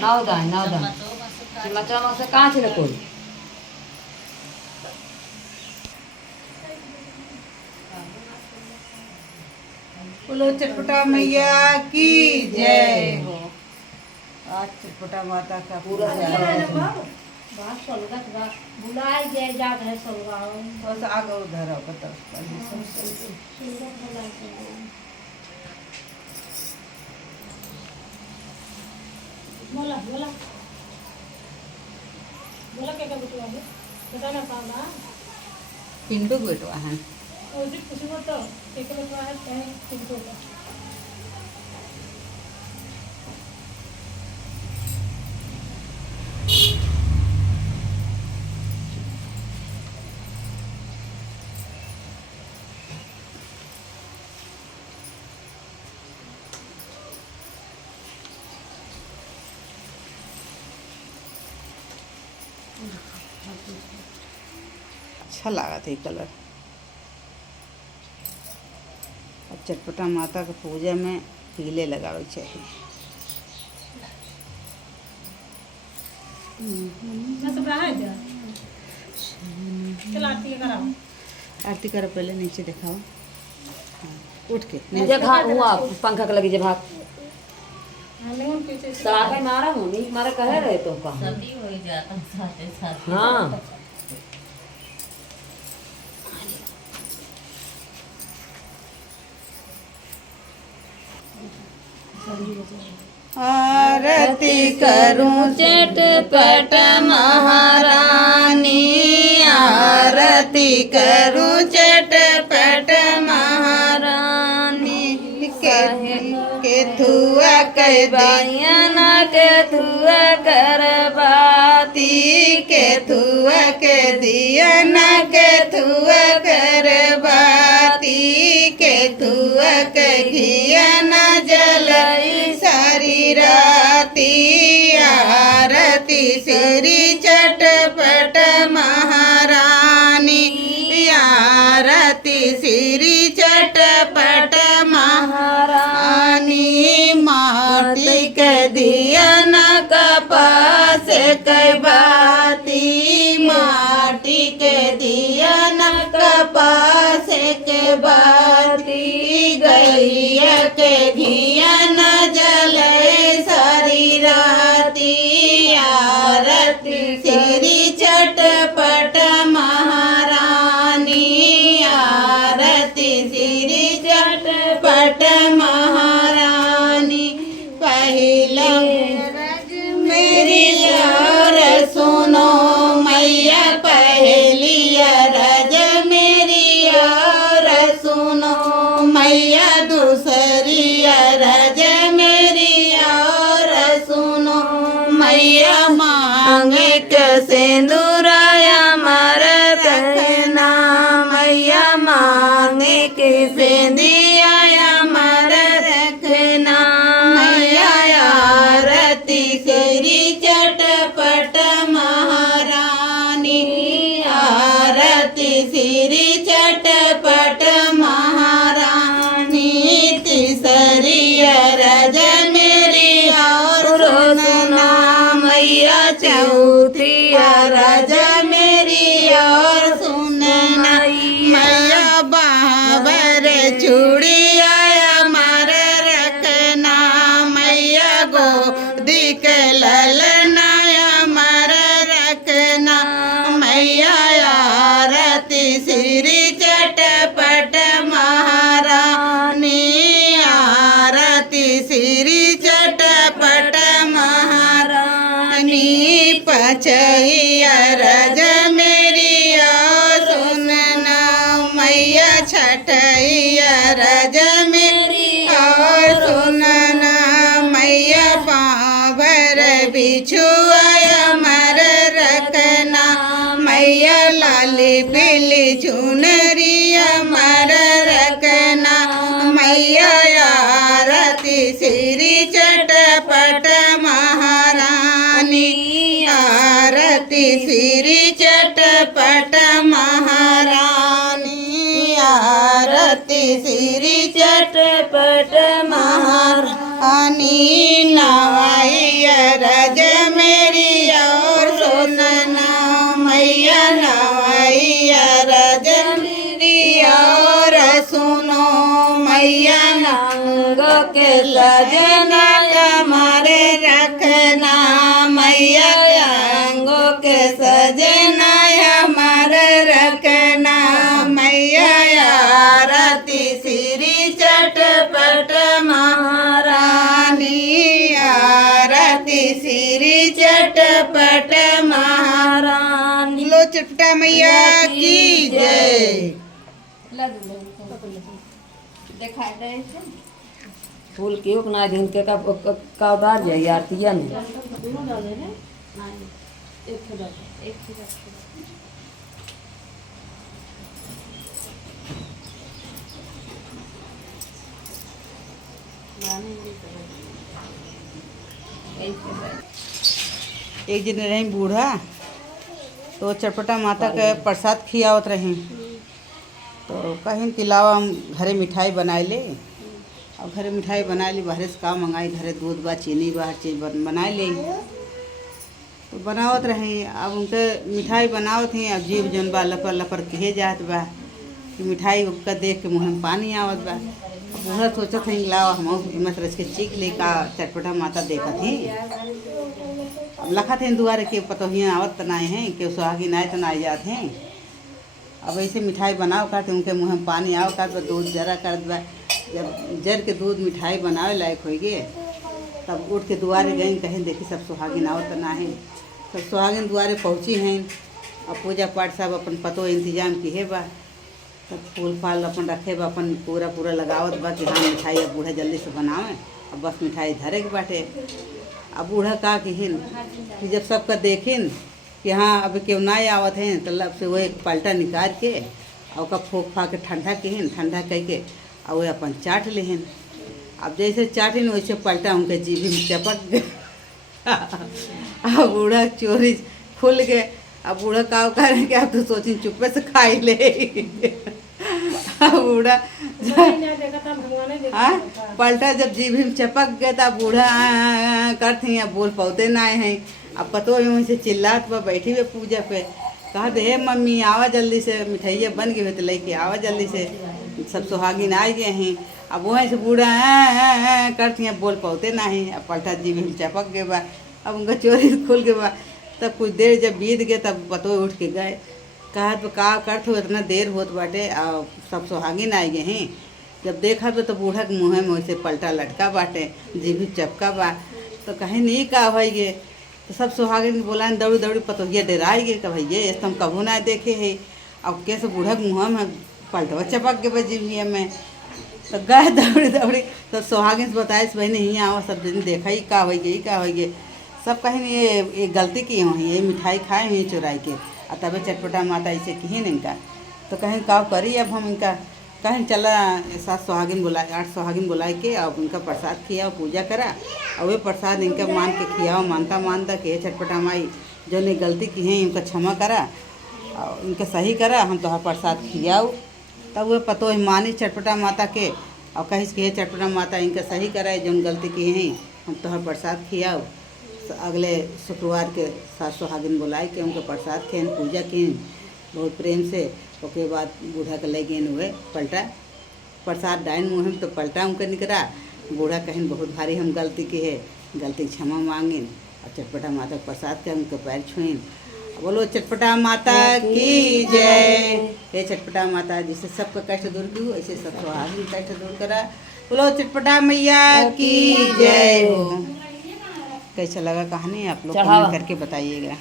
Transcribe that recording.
नौदा चिमचा से कहाँ छे कोई बोलो चटपटा मैया की जय हो। आज चटपटा माता का पूरा बुलाए जय जाग है सोलवा बस आगे उधर आओ बताओ बोला बोला बोला क्या क्या बतवा है बताना पाना पिंडू बेटवा है ओ जी कुछ मत एक बतवा है कहीं किनको का अच्छा लगा था ये कलर। और चटपटा माता के पूजा में पीले लगावे चाहिए। ना सब रहा है जा चल आरती कराओ आरती करो पहले नीचे दिखाओ। हाँ, उठ के मुझे खा हुआ पंखा के लगी जब भाग हमें उन पीछे सलाह मारा हूँ नहीं मारा कहे रहे तो का सदी हो जाता साथे साथ हाँ आरती करूं चटपट महारानी आरती करूं चटपट महारानी के थुआ के बयाना के थुआ करबाती के थुआ के दिया ना के थुआ करबाती के थुआ के घिया ना जलाई सारी राती आरती श्री चटपट महारानी आरती श्री चटपट महारानी माटी के दिया न कपास बाती माटी के दिया न कपास के बाती गैया के घिया न जले सारी राती आरती श्री चटपट महारानी आरती श्री चटपट महारानी पहला मेरी यार सुनो मैया पहली रज मेरी यार सुनो मैया दूसरी रज मेरी यार सुनो मैया मांगे के सिंदूराया मर रखना मैया मांगे के सिंदिया मर रखना मैया आरती श्री चटपट महारानी आरती श्री चटपट महारानी तीसरी रज मेरी और सुना मैया चौथी रज मेरी और सुनना मैया बाबर चूड़िया मार रखना मैया गोदी के ललनाया मार रखना मैया आरती श्री चटपट महारानी आरती श्री चटपट महारानी पचैया रज मेरी सुनना मैया छठैया रज मेरी और सुनना मैया पावर बिछुआ मर रखना मैया लाली पीली चुनरिया मर रखना मैया आरती श्री चटपट महारानी आरती श्री चटपट महारानी आरती श्री चटपट महारानी नवैया रज मेरी और सुनना मैया नवैया रज मेरी और सुनो मैया अंग के सजना कमरे रखना मैया अंग के सजना हमारे रखना मैया आरती श्री चटपट महारानी आरती श्री चटपट महारानी लो चटपटा मैया की जय। फूल क्यों ना दिन के का उतार जाए आरतिया में एक दिन रही बूढ़ा तो चटपटा माता के प्रसाद खियावत रही तो कहीं कि लावा हम घरे मिठाई बनाए ले और घरे मिठाई बना ली बाहर से का मंगाई घरे दूध बा चीनी बा हर चीज़ बनाए ले तो बनावत रही। अब उनके मिठाई बनावत ही अब जीव जौन बा लपर लपर कहे जात बा कि मिठाई उसका देख के मुँह में पानी आवत बा। बूढ़ा सोचत ही लावा हम हिम्मत रच के चीख ले का चटपटा माता देखत ही। अब लखत हैं दुआरे के पतोहियाँ आवत तनाए हैं कि सुहागी नाय तनाए जात हैं। अब ऐसे मिठाई बनाओ का तो उनके मुँह में पानी आओ का तो दूध जरा कर बा जब जर के दूध मिठाई बनावे लायक हो गए तब उठ के दुआरे गए कहीं देखी सब सुहागिन आवत ना है। सब सुहागिन दुआरे पहुँची हैं और पूजा पाठ सब अपन पतो इंतजाम किए बा सब फूल फाल अपन रखे बा अपन पूरा लगावत बा कि हाँ मिठाई अब बूढ़ा जल्दी से बनावे अब बस मिठाई धरे के बाटे। अब बूढ़ा का किहिन कि जब सबका देखिन कि हाँ अब क्यों ना आवत हैं तो लब से वो एक पलटा निकाल के और का फोक फा के ठंडा किहिन ठंडा कह के और वो अपन चाट लेहिन। अब जैसे चाटिन वैसे पलटा उनके जीभी में चपक गए। अब बूढ़ा चोरी खुल गए। अब बूढ़ा का करें कि अब तो सोची चुप्पे से खाई ले। अब बूढ़ा पलटा जब जीभी में चपक गया तब बूढ़ा करते हैं अब बोल पौधे ना आए हैं। अब पतो वहीं से चिल्लात पर बैठी हुए पूजा पे कहा हे मम्मी आवा जल्दी से मिठाइयाँ बन गई हुई तो लेके आवा जल्दी से सब सुहागिन आ गए हैं। अब वहीं से बूढ़ा करती हैं बोल पौते ना ही। अब पलटा जीभी में चपक गए बा। अब उनका चोरी खुल गए बा। तब कुछ देर जब बीत गए तब पतो उठ के गए कहा तो का करत हो इतना देर होत बाटे और सब सुहागिन आ गए हैं। जब देखा तो बूढ़ा के मुँह में वैसे पलटा लटका बाटे जीभी चपका बा तो कहीं नहीं का हो गए तो सब सुहागिन बोला दौड़ी दौड़ी पतोहिया डराई गए कि भैया ये हम कभू ना देखे है। अब कैसे बूढ़ा के मुँह में पलटवा चपक गए जीभिया में तो गए दौड़ी दौड़ी तो सुहागिन से बताए भाई नहीं आओ सब दिन देखा ही का हो गई सब कहीं ये गलती की हुई ये मिठाई खाए हुई चुराई के और तबे चटपटा माता ऐसे कहीं इनका तो कहीं का करी। अब हम इनका कहीं चला 7 सुहागिन बुलाए 8 सुहागिन बुलाए के और उनका प्रसाद खिया पूजा करा और वे प्रसाद इनका मान के खियाओ मानता कि चटपटा माई जो ने गलती की है इनका क्षमा करा और इनका सही करा हम तो प्रसाद खियाओ। तब वे पतो मानी चटपटा माता के और कहीं के चटपटा माता इनका सही करा जो गलती की हैं हम तो प्रसाद खियाओ। अगले शुक्रवार के 7 सुहागिन बुलाए के उनका प्रसाद खेन पूजा की बहुत प्रेम से। उसके बाद बूढ़ा के ले गए हुए पलटा प्रसाद डाइन मुँह में तो पलटा उनका निकला। बूढ़ा कहीं बहुत भारी हम गलती की है गलती क्षमा मांगिन और चटपटा माता प्रसाद के उनके पैर छुइन। बोलो चटपटा माता की जय। हे चटपटा माता जिससे सबका कष्ट दूर की हो ऐसे सब सुहागिन कष्ट दूर करा। बोलो चटपटा मैया की जय हो। कैसा लगा कहानी आप लोग कमेंट करके बताइएगा।